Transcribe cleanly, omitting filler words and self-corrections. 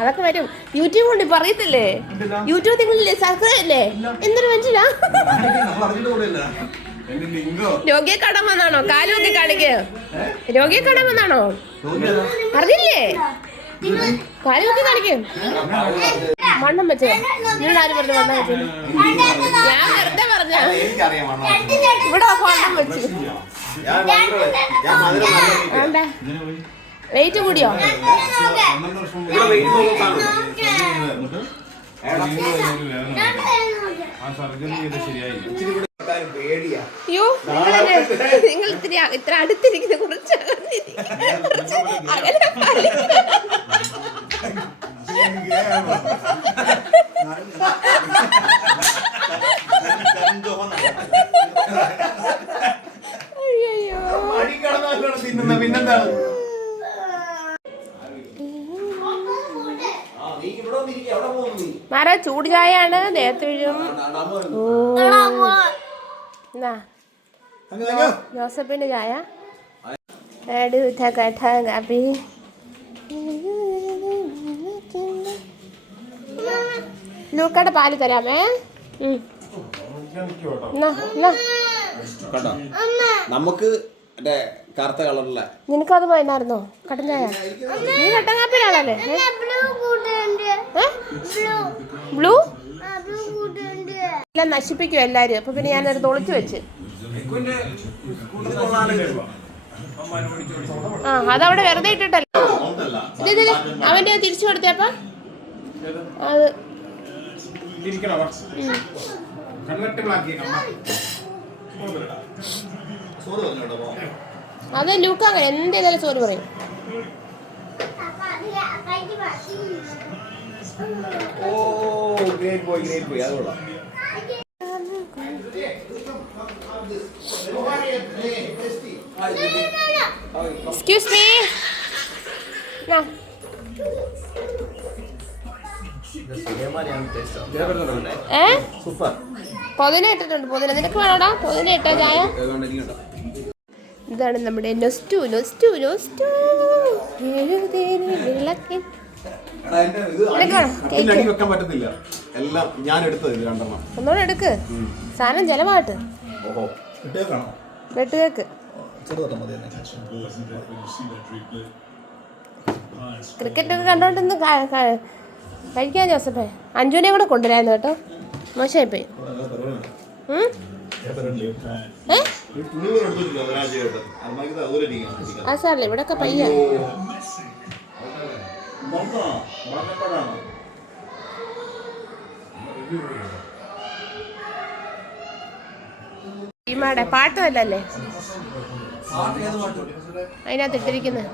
അതൊക്കെ വരും. യൂട്യൂബ് കൊണ്ട് പറയത്തില്ലേ? യൂട്യൂബ് നിങ്ങളില്ലേ? സബ്സ്ക്രൈബ് അല്ലേ? എന്തൊരു മനുഷ്യനാ? രോഗിയെ കാണാൻ വന്നാണോ? കാലുമൊക്കെ കാണിക്ക്. രോഗിയെ കാണാൻ വന്നാണോ? പറഞ്ഞില്ലേ? കാലുമൊക്കെ കാണിക്കും. വണ്ണം വെച്ചോ? നിങ്ങൾ ആര് പറഞ്ഞു വണ്ണം വെച്ചു? ഞാൻ വെറുതെ പറഞ്ഞ. ഇവിടെ വണ്ണം വെച്ചു. വേണ്ട, വെയിറ്റ് കൂടിയോ? അയ്യോ, നിങ്ങൾ ഇത്ര അടുത്തിരിക്കുന്ന കുറച്ച് പിന്നെന്താണ്? മാറ ചൂട് ചായയാണ്. ദേഹത്ത് വീഴും. എന്നാ ജോസഫിന്റെ ചായ കാപ്പി. ലൂക്കയുടെ പാല് തരാമേ. നമുക്ക് കറുത്ത കളറില്ല. നിനക്കത് പോയെന്നായിരുന്നോ കട്ടൻ ചായ? നീ കട്ടൻ കാപ്പിയിലാണല്ലേ? ബ്ലൂ എല്ലാം നശിപ്പിക്കും എല്ലാരും. അപ്പൊ പിന്നെ ഞാനത് തൊളിച്ചു വെച്ച്. ആ, അതവിടെ വെറുതെ ഇട്ടിട്ടല്ലോ. ഇത് അവന്റെ തിരിച്ചു കൊടുത്തേപ്പ അത് അതെ ലൂക്ക അങ്ങനെ എന്തേലും സോറി പറയും. Excuse me. പൊതിന ഇട്ടിട്ടുണ്ട്. പൊതിന നിനക്ക് വേണോടാ? പൊതിന ഇട്ടോ ചായ? ഇതാണ് നമ്മുടെ നൊസ്റ്റു. നൊസ്റ്റു നൊസ്റ്റു ഒന്നോടെ എടുക്ക്. സാധനം ചെലവാട്ട്. വെട്ടുകേക്ക് ക്രിക്കറ്റ് ഒക്കെ കണ്ടോണ്ടിന്ന് കഴിക്കാൻ ജോസഫേ. അഞ്ജുവിനെ കൂടെ കൊണ്ടുവരായിരുന്നു കേട്ടോ. മോശമായിപ്പോയി. ആ സാറല്ലേ ഇവിടെ ഒക്കെ പയ്യ. പാട്ടുമല്ലേ അതിനകത്ത് ഇട്ടിരിക്കുന്നത്?